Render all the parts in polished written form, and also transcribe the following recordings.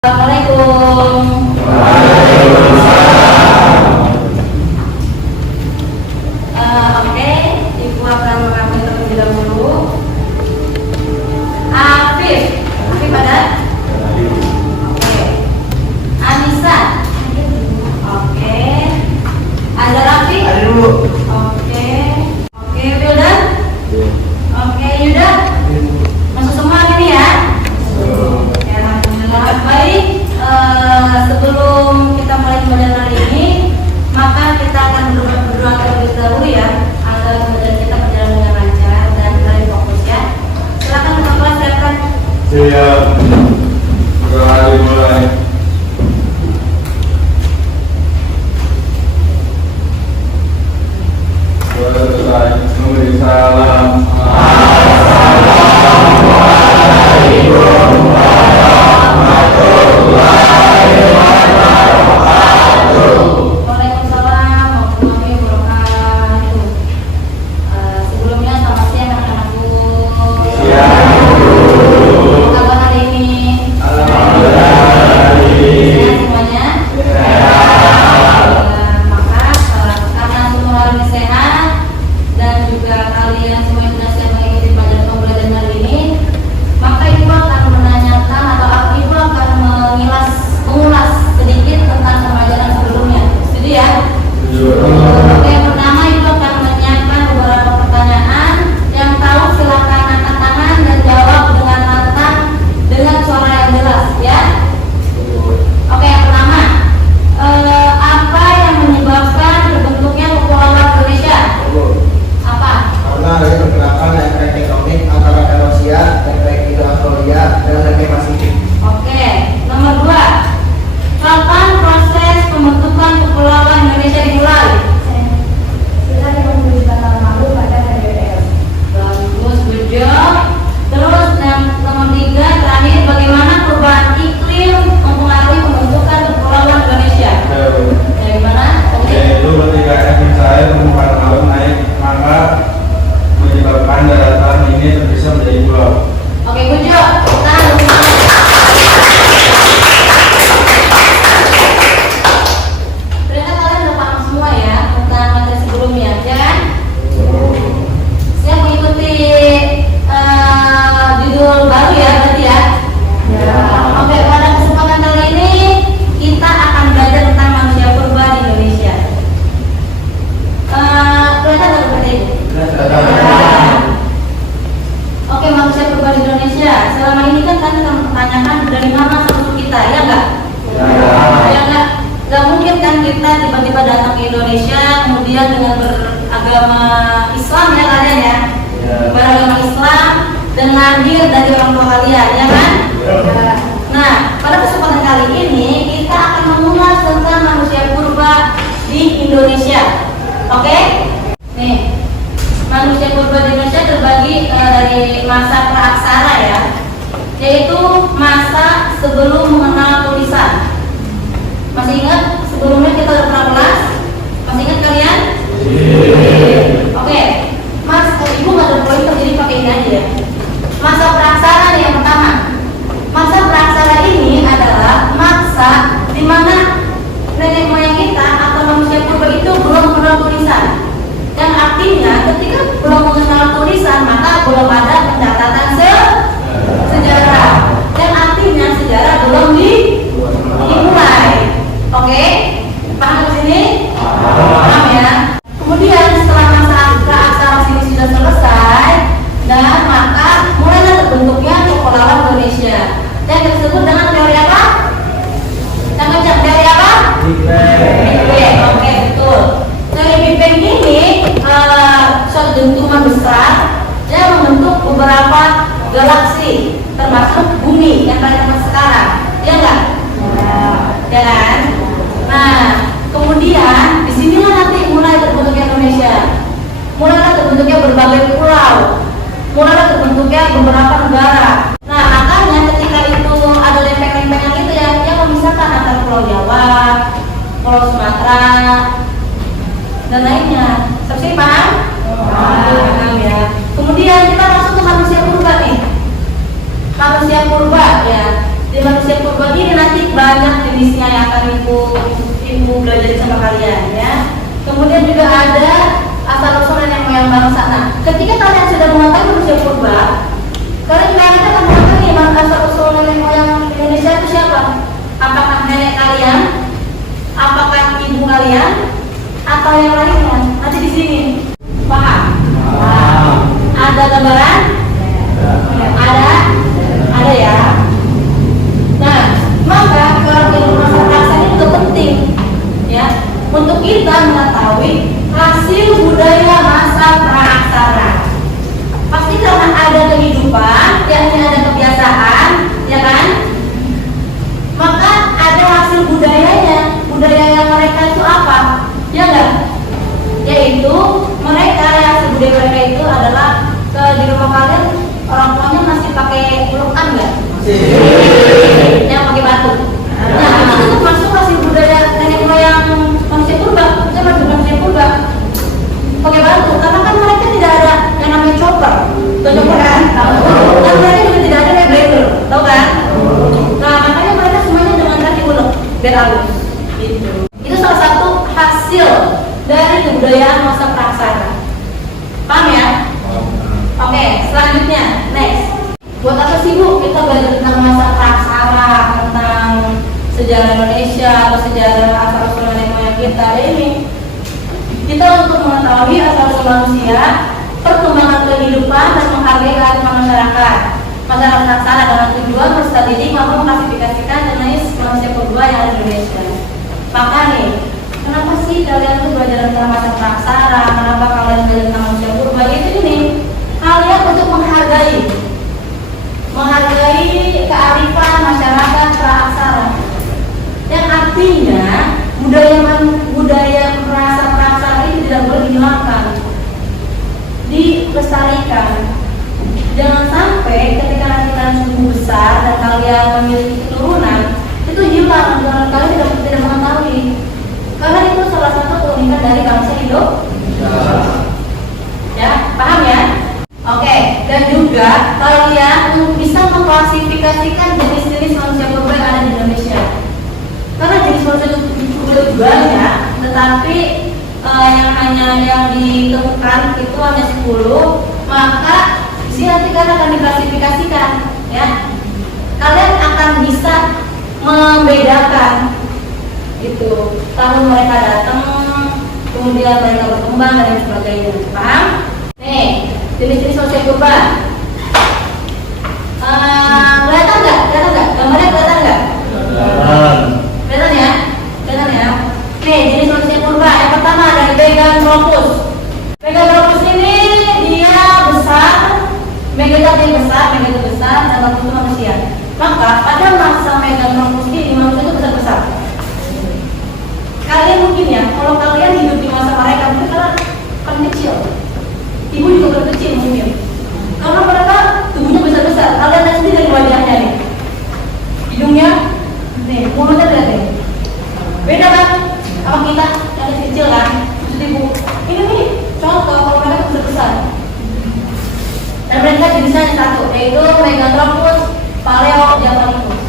Assalamualaikum. Oke, Ibu akan mengambil terlebih dahulu. Afif ada? Oke. Anissa. Oke. Ada Rafi? Ada dulu. Oke. Oke, Wildan? Oke, Yuda? Masuk semua hari ini ya? Ya, alhamdulillah. Baik, sebelum kita mulai pembelajaran hari ini, maka kita akan berdoa terlebih dahulu ya, agar pembelajaran kita berjalan dengan lancar dan lebih fokus ya. Silakan Bapak kelas silakan. Siap. Mulai. Selesai. Memberi salam. Waalaikumsalam warahmatullahi wabarakatuh. Sebelumnya selamat siang anak-anakku. Apa kabar hari ini? Sehat semuanya? Maka karena semua hari ini sehat dan juga kalian semua yang sudah siap mengikuti pembelajaran hari ini, maka Ibu akan menanyakan atau Ibu akan mengulas sedikit tentang pembelajaran sebelumnya. Setuju ya? Oke, yang pertama Ibu akan menyiapkan beberapa pertanyaan. Yang tahu silakan angkat tangan dan jawab dengan lantang dengan suara yang jelas ya. Oke, yang pertama, apa yang menyebabkan terbentuknya Kepulauan Indonesia? Apa? Karena ada pergerakan yang tektonik antara Eurasia dan baik itu Australia dan lagi Pasifik. Oke, nomor 2. Kapan proses pembentukan Kepulauan Indonesia dimulai? Sekitar 50 tahun lalu pada KDR. Bagus, good job. Terus yang nomor 3 terakhir, bagaimana perubahan iklim mempengaruhi pembentukan Kepulauan Indonesia? Dari mana? Yaitu ketika efek cair permukaan laut naik, maka menyebabkan daratan ini terpisah menjadi pulau. Oke, good job. Tahan dulu. Ternyata kalian udah paham semua ya tentang materi sebelumnya, ya kan? Siap mengikuti judul baru ya berarti ya? Oke, pada kesempatan kali ini kita akan belajar tentang manusia purba di Indonesia. Kelihatan nggak berarti? Oke, manusia purba di Indonesia. Selama ini kan kalian akan mempertanyakan dari mana asal kita, ya enggak? Ya enggak? Gak mungkin kan kita tiba-tiba datang ke Indonesia kemudian dengan beragama Islam ya kalian ya? Beragama Islam dan lahir dari orang tua kalian, ya kan? Nah, pada kesempatan kali ini kita akan mengulas tentang manusia purba di Indonesia. Oke? Nih, manusia purba di Indonesia terbagi dari masa praaksara ya, yaitu masa sebelum mengenal tulisan. Masih ingat sebelumnya kita udah pernah kelas? Masih ingat kalian? Oke, Mas, Ibu nggak ada pointer jadi pakai ini aja ya. Masa praaksara nih yang pertama. Masa praaksara ini adalah masa di mana nenek moyang kita atau manusia purba itu belum mengenal tulisan. Yang artinya ketika belum mengenal tulisan maka belum ada pencatatan sejarah. Yang artinya sejarah belum dimulai. Oke, paham di sini? Paham ya. Kemudian setelah masa praaksara sini sudah selesai, dan maka mulailah terbentuknya Kepulauan Indonesia. Yang disebut dengan teori apa? Yang kencang, teori apa? Big Bang. Oke, betul. Teori Big Bang ini suatu dentuman besar yang membentuk beberapa galaksi, termasuk bumi yang pada tempat sekarang. Ya enggak? Ya kan? Nah, kemudian disinilah nanti mulai terbentuknya Indonesia. Mulailah terbentuknya berbagai pulau. Mulailah terbentuknya beberapa negara. Nah, makanya ketika itu ada lempeng-lempengan gitu ya, yang memisahkan antara Pulau Jawa, Pulau Sumatera, dan lainnya. Siapa paham? Paham ya. Kemudian kita masuk ke manusia purba nih. Manusia purba ya. Di manusia purba ini nanti banyak jenisnya yang akan ibu belajar sama kalian ya. Kemudian juga ada asal usul nenek moyang bangsa. Nah, ketika kalian sudah mengetahui manusia purba, kalian juga akan mengetahui asal usul nenek moyang Indonesia itu siapa? Apakah nenek kalian? Apakah ibu kalian? Atau yang lainnya? Nanti di sini. Paham? Ada gambaran? Ada ya. Nah, maka kalau ilmu masyarakat ini juga penting ya untuk kita mengetahui hasil budaya masa praaksara. Pasti karena ada kehidupan, yakni ada kebiasaan, ya kan? Maka ada hasil budayanya. Budaya yang mereka itu apa? Ya enggak? Yaitu mereka yang hasil budaya mereka itu adalah di rumah kalian orang tuanya masih pakai pelukan enggak? Yang pakai batu. Nah, itu tuh masuk hasil budaya nenek moyang manusia purba. Kita masuk manusia purba pakai batu, karena kan mereka tidak ada yang namanya chopper. Chopper kan? Dan mereka juga tidak ada blender, tahu kan? Nah, makanya mereka semuanya dengan kaki ulek biar halus. Gitu. Itu salah satu hasil dari kebudayaan masa praaksara. Paham ya? Oke, selanjutnya next. Buat apa sih Bu kita belajar tentang masa praaksara, tentang sejarah Indonesia atau sejarah asal-usul nenek moyang kita ini? Kita untuk mengetahui asal-usul manusia, perkembangan kehidupan dan menghargai kearifan masyarakat. Masyarakat praaksara dengan tujuan menstrategi mampu mengklasifikasikan jenis manusia purba yang ada di Indonesia. Maka nih, kenapa sih kalian tuh belajar tentang masa praaksara? Kenapa kalian belajar tentang manusia purba? Itu ini, kalian untuk menghargai kearifan masyarakat praaksara. Yang artinya budaya merasa praaksara ini tidak boleh dihilangkan, dilestarikan. Jangan sampai ketika nanti kalian tumbuh besar dan kalian memiliki keturunan itu hilang dan kalian tidak mengetahui. Karena itu salah satu keunikan dari bangsa Indonesia. Ya, paham ya? Oke, dan juga kalian bisa mengklasifikasikan jenis-jenis manusia purba yang ada di Indonesia. Karena jenis manusia purba itu banyak, tetapi yang ditemukan itu hanya 10. Maka di sini nanti kalian akan diklasifikasikan, ya. Kalian akan bisa membedakan itu tahun mereka datang, kemudian mereka berkembang dan sebagainya. Paham? Nih, jenis-jenis manusia purba. Kelihatan nggak? Gambarnya kelihatan nggak? Kelihatan ya? Kelihatan ya? Nih, jenis manusia purba. Yang pertama ada Meganthropus. Meganthropus ini dia besar, Meganthropus besar, dan Meganthropus itu manusia. Maka pada masa Meganthropus ini manusia itu besar-besar. Kalian mungkin ya, kalau kalian hidup di masa mereka, mungkin kalian kecil. Ibu juga berkecil mungkin. Karena mereka tubuhnya besar-besar. Kalian lihat sendiri dari wajahnya nih. Hidungnya, nih, mulutnya lihat nih. Beda kan sama kita yang kecil kan? Maksud ibu, ini nih contoh kalau mereka besar-besar. Dan mereka jenisnya yang satu, yaitu Meganthropus paleojavanicus.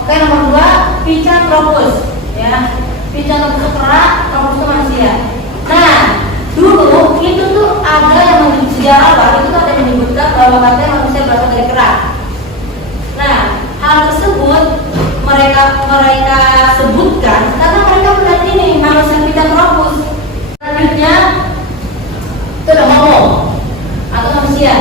Oke, nomor 2, Pithecanthropus. Ya, Pithecanthropus itu kera, Thropus itu manusia. Nah, dulu itu tuh ada yang sejarawan itu tuh ada yang menyebutkan bahwa katanya manusia berasal dari kera. Nah, hal tersebut mereka sebutkan karena mereka melihat ini manusia Pithecanthropus. Selanjutnya itu ada Homo atau manusia.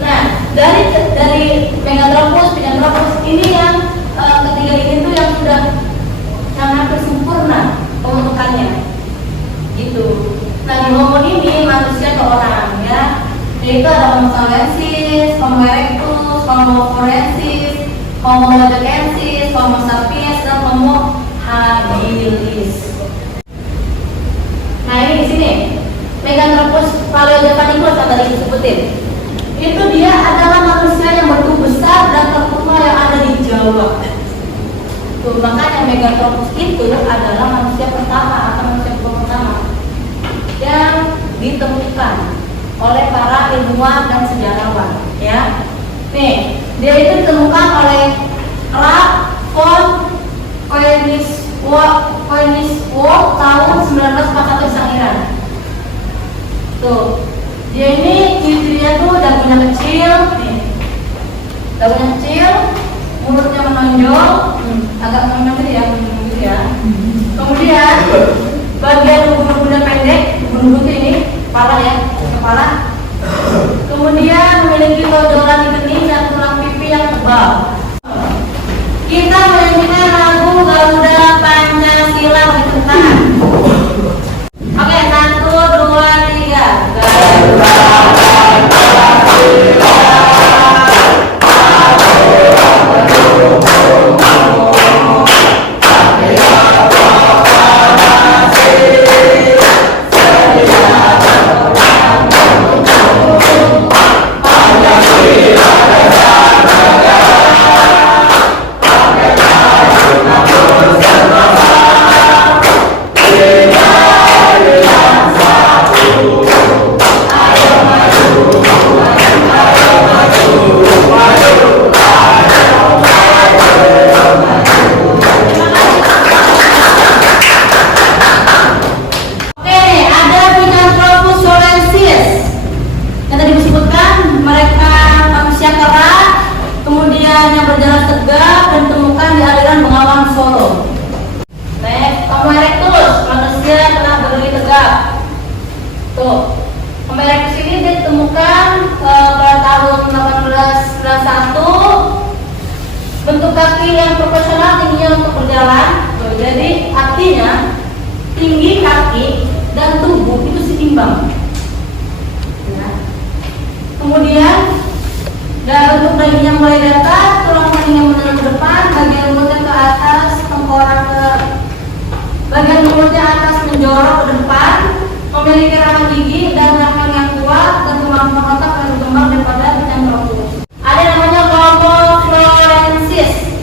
Nah, dari Meganthropus, Pithecanthropus ini yang ketiga ini tuh yang sudah hampir sempurna pembentukannya. Gitu. Nah, di Homo ini manusia ke orang ya. Yaitu ada Homo sapiensis, Homo erectus, Homo florensis, Homo heidelbergensis, Homo sapiens, dan Homo habilis. Nah, ini di sini Meganthropus paleojavanicus yang tadi disebutin. Itu dia adalah manusia yang bertubuh besar dan terutama yang ada di Jawa. Tuh, makanya Meganthropus itu adalah manusia pertama atau manusia pertama yang ditemukan oleh para ilmuwan dan sejarawan, ya. Nih, dia itu ditemukan oleh Koenigswald tahun 1941 sang Iran. Tuh, dia ini ciri-cirinya tuh dagunya kecil, nih, dagunya kecil, mulutnya menonjol, agak menonjol gitu ya. Kemudian bagian ubun-ubunnya pendek, ubun-ubun ini kepala ya, kepala. Kemudian memiliki tonjolan di kening dan tulang pipi yang tebal. Kita menyanyikan lagu Garuda Pancasila di tangan. Oke, 1, 2, 3. Garuda Pancasila. Bentuk kaki yang proporsional tingginya untuk berjalan. Jadi artinya tinggi kaki dan tubuh itu seimbang. Ya. Kemudian bentuk dahinya mulai dari atas, tulang maningnya menurun ke depan, bagian mulutnya ke atas, tengkorak ke bagian mulutnya atas menjorok ke depan, memiliki rahang gigi dan rahang yang kuat dan kemampuan otak yang berkembang daripada Pithecanthropus. Ada yang namanya Homo florensis,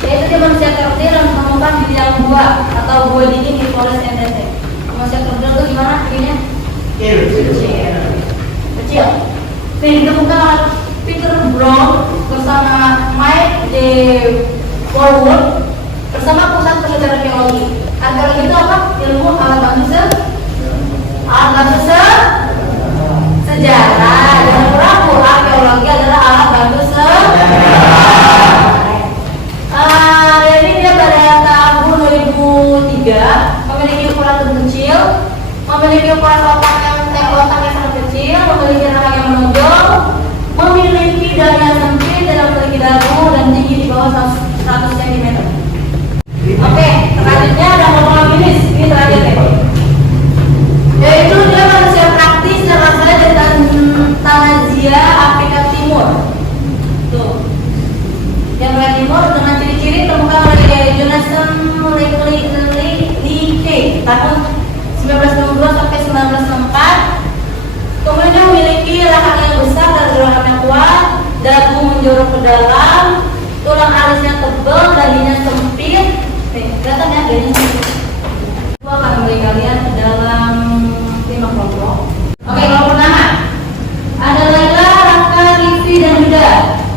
yaitu dia manusia kerdil yang ditemukan di liang gua atau gua dingin di Flores NTT. Manusia kerdil itu gimana akhirnya? Kecil. Ditemukan oleh Peter Brown bersama Mike D. Forward bersama Pusat Penelitian Geologi. Arkeologi itu apa? Ilmu alat bantu sejarah. Jangan ragu, arkeologi adalah alat bantu sejarah. Jadi dia pada tahun 2003 memiliki ukuran kecil, memiliki ukuran otak yang sangat kecil, memiliki rahang yang menonjol, memiliki dada yang sempit, tidak memiliki dagu dan tinggi di bawah 100 cm. Oke, selanjutnya ada Homo habilis. Ini terakhir ya. Yaitu dia manusia praktis dan asalnya dari Tanzania, Afrika Timur. Tuh. Yang Afrika Timur dengan ciri-ciri temukan oleh Jonathan Leakey tahun 1962 sampai 1964. Kemudian dia memiliki rahang yang besar dan rahang yang kuat, dagu menjorok ke dalam, tulang alisnya tebal, dahinya sempit. Kelihatan ya dahinya sempit. Aku akan memberi kalian ke dalam 5 kelompok. Oke, kelompok pertama ada Laila, Raka, Rifi, dan Yuda.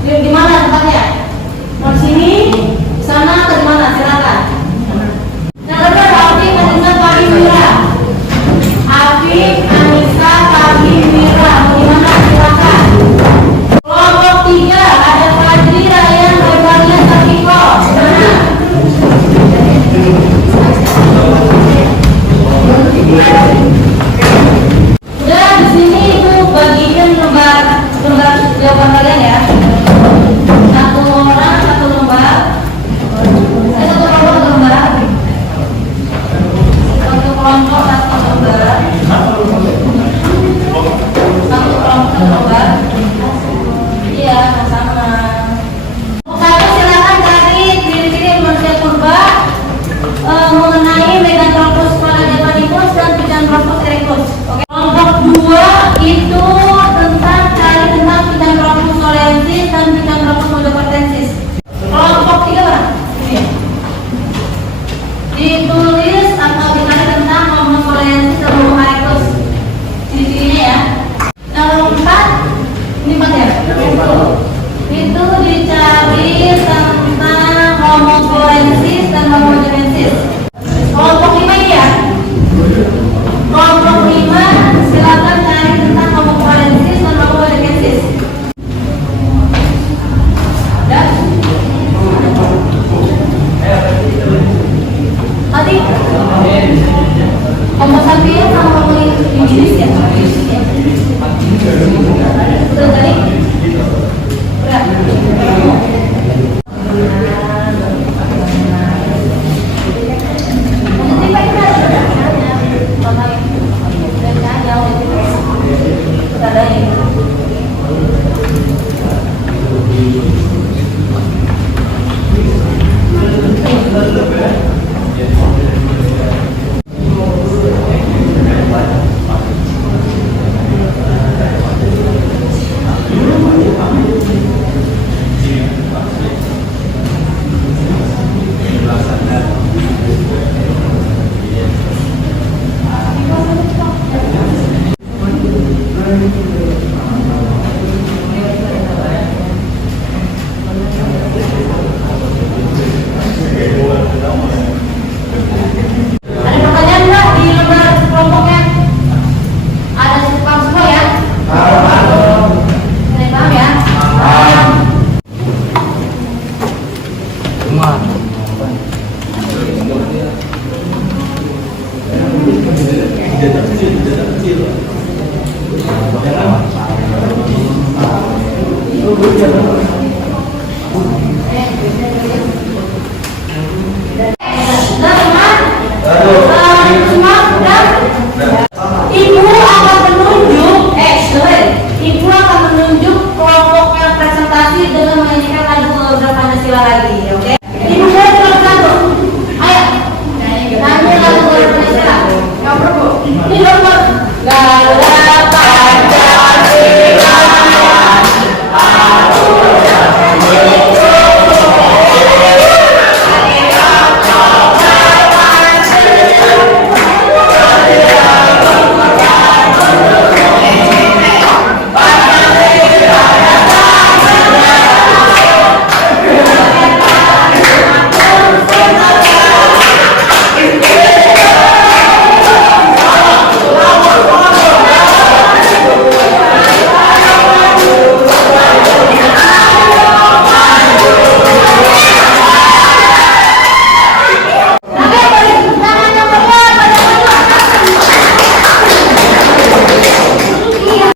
Di mana tempatnya? Di sini, di sana, atau di mana? Silakan. Yang kedua ada Afif, Anissa, Fahim, Mira. Afif, Anissa, Fahim, Mira. Di mana? Silakan. Kelompok 3 ada Fadli, Ryan, Revalia, Safi, ortogenesis. Kelompok 5 ini ya. Kelompok 5 silakan cari tentang homopoiesis dan homogenesis. Ada? Tadi homo sapiens sama homo habilis ya? Betul tadi? Berat.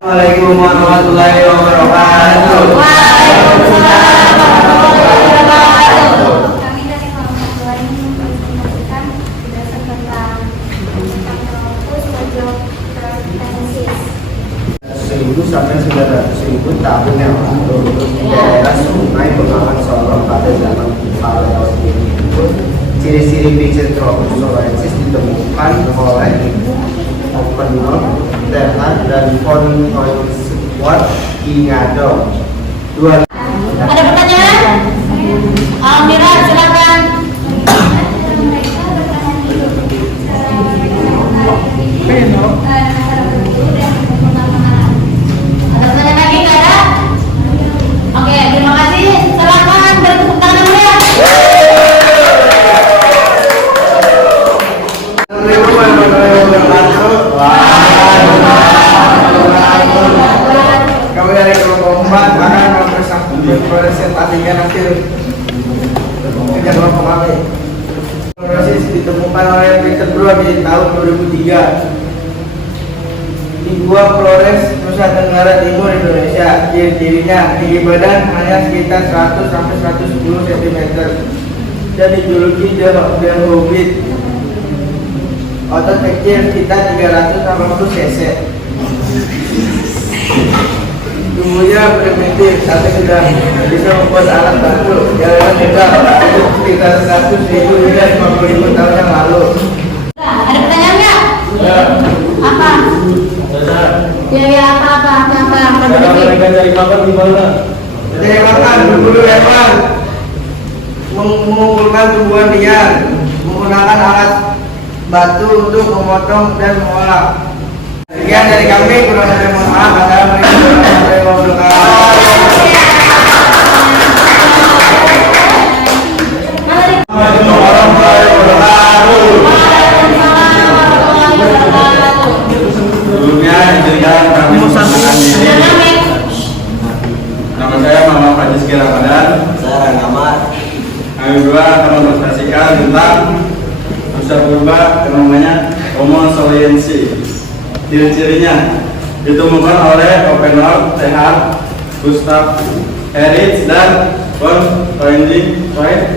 Assalamualaikum warahmatullahi wabarakatuh. Waalaikumsalam warahmatullahi wabarakatuh. Kami dari kelompok 2 ini menginformasikan berdasarkan tentang ortogenesis. 1000 sampai 900.000 tahun yang lalu di daerah Sungai Bengawan Solo pada zaman Paleolitik, ciri-ciri Pithecanthropus ditemukan oleh O'Connor, Terhan, dan von Oxford Ingado. Ada pertanyaan? Almira, silakan. Ada pertanyaan lagi nggak ada? Oke, terima kasih. Silakan beri tepuk tangan ya. Assalamualaikum warahmatullahi wabarakatuh. Kami dari kelompok 4 akan mempresentasikan hasil kerja kelompok kami. Proses ditemukan oleh Peter Brown di tahun 2003 di Gua Flores, Nusa Tenggara Timur, Indonesia. Ciri-cirinya tinggi badan hanya sekitar 100 sampai 110 cm dan dijuluki The Hobbit. Otot kecil sekitar 380 cc. Tubuhnya primitif, tapi sudah bisa membuat alat bantu. Jalan juga sekitar 100.000 hingga 50.000 tahun yang lalu. Ada pertanyaan nggak? Apa? Ya, apa? Cara mereka cari makan gimana? Cari makan, berburu hewan, mengumpulkan tumbuhan liar, menggunakan alat batu untuk memotong dan mengolah. Sekian dari kami, kurang lebih mohon maaf. Assalamualaikum warahmatullahi wabarakatuh. Kami berdua akan mempresentasikan tentang manusia purba yang namanya Homo sapiens. Ciri-cirinya ditemukan oleh Oppenheimer, Teilhard, Gustav Hertz, dan von Freundlich tahun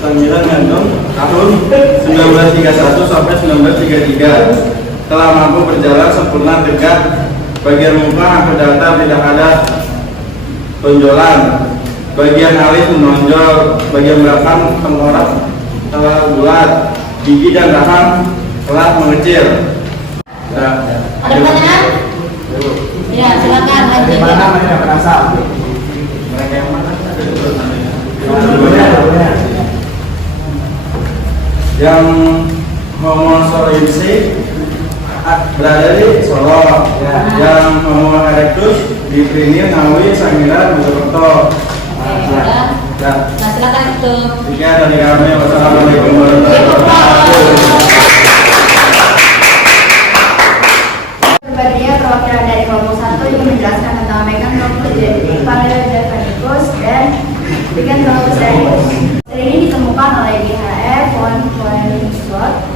1931 sampai 1933. Telah mampu berjalan sempurna tegak, bagian muka hampir datar, tidak ada tonjolan, bagian alis menonjol, bagian belakang tengkorak telah bulat, gigi dan rahang telah mengecil. Ada pertanyaan? Ya, silakan lanjut. Mana mereka berasal? Mereka yang mana? Yang Homo sapiens berada di Solo, yang Homo erectus di Trinil, Ngawi, Sangiran, Mojokerto. Nah, silakan itu. Sekian dari kami. Wassalamualaikum warahmatullahi wabarakatuh. Sebagai perwakilan dari kelompok 1 ingin menjelaskan tentang Meganthropus javanicus dan Pithecanthropus. Ini ditemukan oleh DHR von Freundlich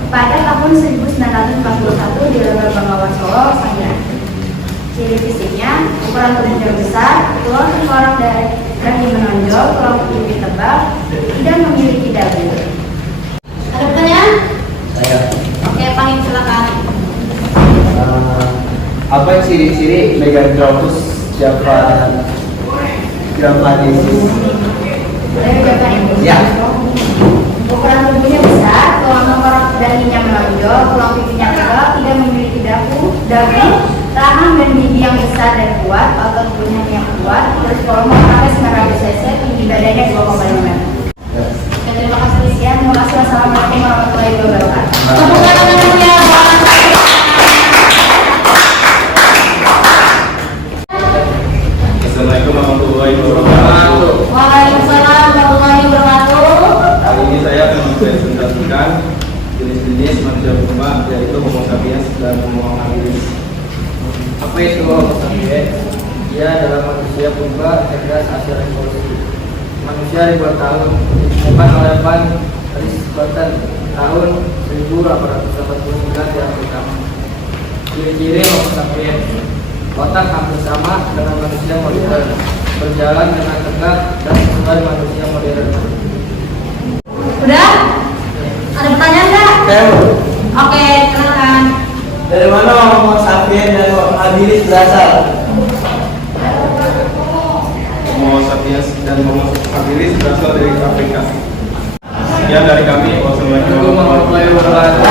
pada tahun 1941 di Lembar Bengawan Solo, Sangiran. Ciri fisiknya, ukuran tubuhnya besar, tulang tengkorak dahi menonjol, tulang pipi tebal, tidak memiliki dagu. Ada pertanyaan? Saya. Oke, Pangin silakan. Apa ciri-ciri Meganthropus javanicus? Ya. Ukuran tubuhnya besar, tulang tengkorak dahinya menonjol, tulang pipinya tebal, tidak memiliki dagu, rahang dan gigi yang besar dan kuat, otot tubuhnya yang kuat, terus volume sampai 900 cc, tinggi badannya 2,5 meter. Oke, terima kasih. Sekian, terima kasih. Wassalamualaikum warahmatullahi wabarakatuh. Tepuk tangannya, Pak. Assalamualaikum warahmatullahi wabarakatuh. Waalaikumsalam warahmatullahi wabarakatuh. Kali ini saya akan mempresentasikan jenis-jenis manusia purba, yaitu Homo sapiens dan Homo habilis. Apa itu Homo sapiens? Dia adalah manusia purba cerdas hasil evolusi. Manusia ribuan tahun ditemukan oleh Van Richthofen tahun 1889 di Afrika. Ciri-ciri Homo sapiens: otak hampir sama dengan manusia modern, berjalan dengan tegak dan sesuai manusia modern. Udah? Ada pertanyaan nggak? Saya. Oke, silakan. Dari mana Homo sapiens dan Homo habilis berasal? Homo sapiens dan Homo habilis berasal dari Afrika. Sekian dari kami. Wassalamualaikum warahmatullahi wabarakatuh.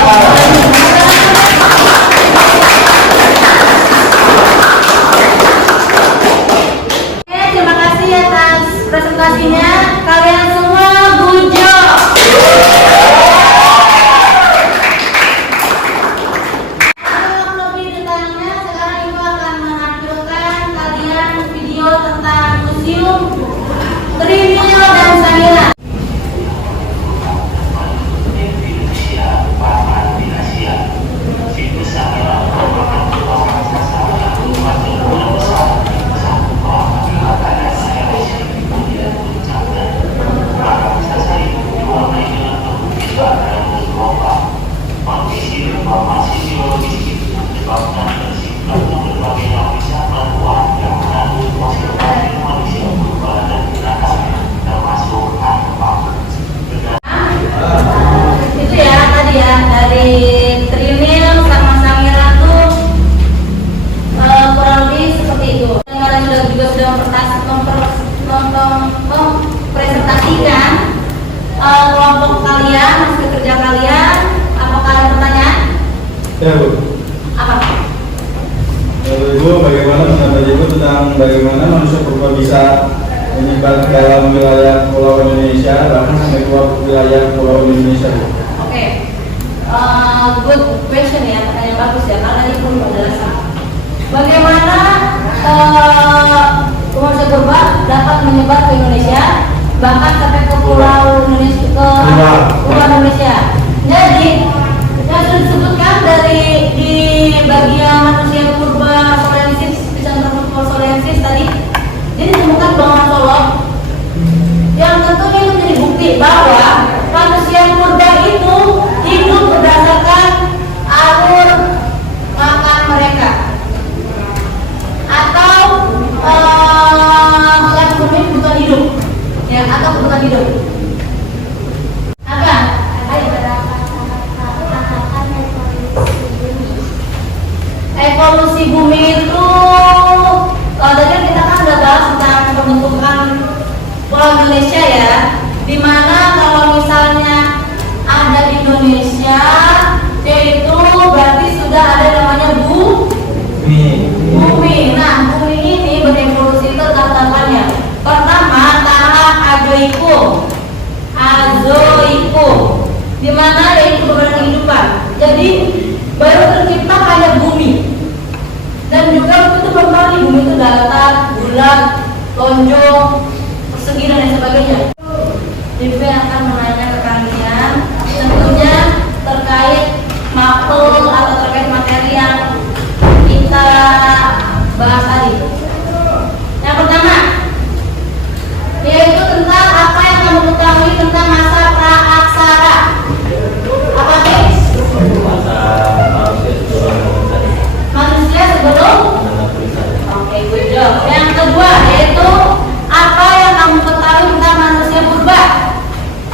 Oke, terima kasih atas presentasinya. Kalian semua good job. Untuk lebih detailnya, sekarang Ibu akan menampilkan kalian video tentang museum Trinil dan Sangiran. Itu ya tadi ya, dari Trinil sama Sangiran tuh kurang lebih seperti itu. Kalian sudah mempresentasikan kelompok kalian, hasil kerja kalian. Apakah ada pertanyaan? Ya, Bu. Apa? Ibu, bagaimana pendapat Ibu tentang bagaimana manusia purba bisa menyebar dalam wilayah Pulau Indonesia, bahkan sampai keluar wilayah Pulau Indonesia? Oke, good question ya, pertanyaan bagus ya, karena ini belum menjelaskan. Bagaimana manusia purba dapat menyebar ke Indonesia, bahkan sampai ke Pulau Indonesia, ke Pulau Indonesia. Jadi yang sudah disebutkan dari di bagian manusia purba solensis, Pithecanthropus solensis tadi, ini ditemukan Bengawan Solo. Yang bahwa manusia purba itu hidup berdasarkan alur makan mereka atau kebutuhan hidup, ya, atau kebutuhan hidup. Apa? Evolusi bumi itu, tadi kita kan udah bahas tentang pembentukan Pulau Indonesia ya, dimana kalau misalnya ada di Indonesia, yaitu berarti sudah ada namanya bumi. Nah, bumi ini berevolusi itu tahapannya. Pertama, tahap azoiko, dimana yaitu beberapa kehidupan. Jadi baru tercipta kayak bumi. Dan juga itu kembali bumi itu datar, bulat, lonjong, persegi dan lain sebagainya. Jadi akan menanya ke kalian tentunya terkait makhluk atau terkait materi yang kita bahas tadi. Yang pertama yaitu tentang apa yang kamu ketahui tentang masa praaksara. Apa guys? Manusia sebelum. Oke, good job. Yang kedua yaitu apa yang kamu ketahui tentang manusia purba?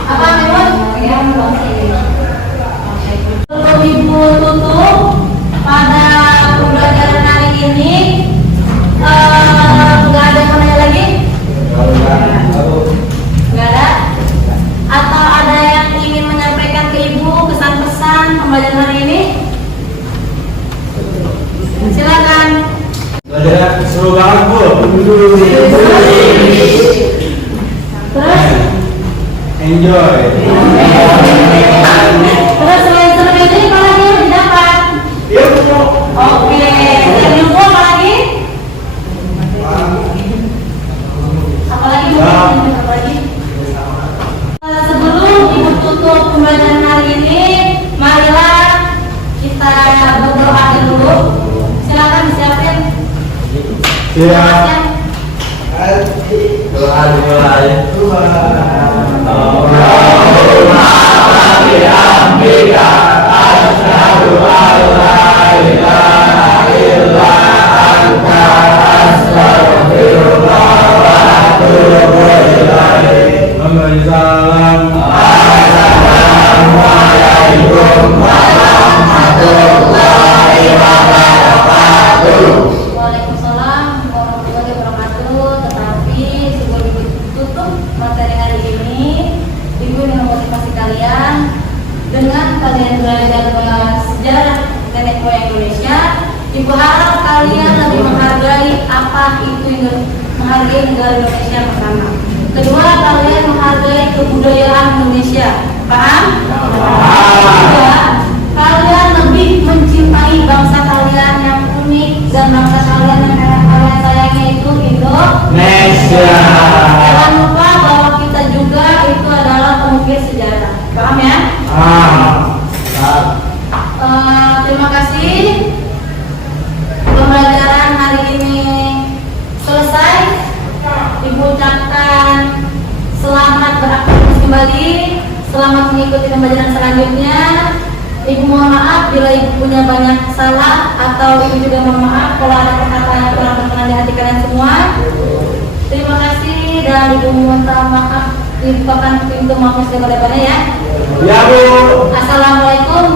Apa memang? Sebelum ibu tutup pada pembelajaran hari ini, nggak ada yang mau nanya lagi? Nggak ada? Atau ada yang ingin menyampaikan ke ibu kesan-pesan pembelajaran hari ini? Silakan. Seru banget Bu. Terus? Enjoy. Terus selain seru ini apa lagi yang didapat? Oke, yang ilmu apa lagi? Apa lagi? Sebelum ibu tutup pembelajaran hari ini, marilah kita berdoa dulu. Silakan disiapin. Siap. Doa dimulai. Allahumma bihamdika asyhadu an la ilaha illa anta astaghfiruka wa atubu ilaik. Assalamualaikum warahmatullahi wabarakatuh. Waalaikumsalam warahmatullahi wabarakatuh. Tetapi sebelum ibu tutup materi hari ini, ibu ingin memotivasi kalian dengan kalian belajar sejarah nenek moyang Indonesia. Ibu harap kalian lebih menghargai apa itu menghargai negara Indonesia pertama. Kedua, kalian menghargai kebudayaan Indonesia. Paham? Kedua, kalian lebih mencintai bangsa kalian yang unik dan bangsa kalian yang kalian sayangi itu Indonesia. Jangan lupa bahwa kita juga itu adalah pengukir sejarah. Paham ya? Terima kasih. Pembelajaran hari ini selesai. Ibu ucapkan selamat beraktivitas kembali, selamat mengikuti pembelajaran selanjutnya. Ibu mohon maaf bila ibu punya banyak salah, atau ibu juga mohon maaf kalau ada perkataan yang kurang berkenan di hati kalian semua. Terima kasih dan ibu minta maaf, dibukakan pintu maaf lebar-lebarnya ya. Ya Bu. Assalamualaikum